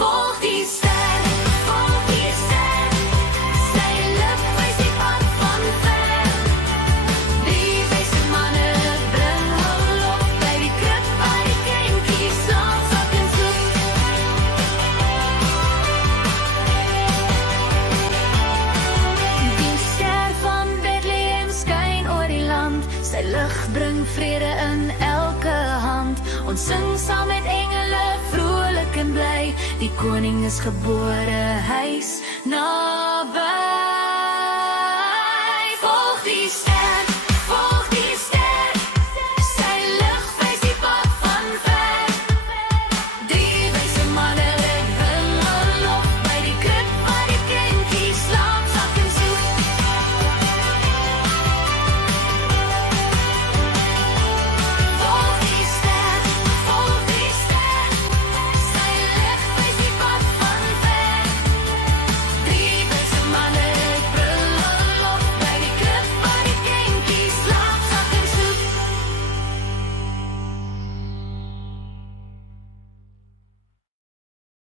Volg die ster, volg die ster. Sy lig wys die pad van ver. Die beste manne bring hul op by die krib waar die kindjies saam sak en soek. Die ster van Bethlehem skyn oor die land. Sy lig bring vrede in elke hand. Ons sing saam met engele, vrolik en bly. Die koning is gebore, hy is naby.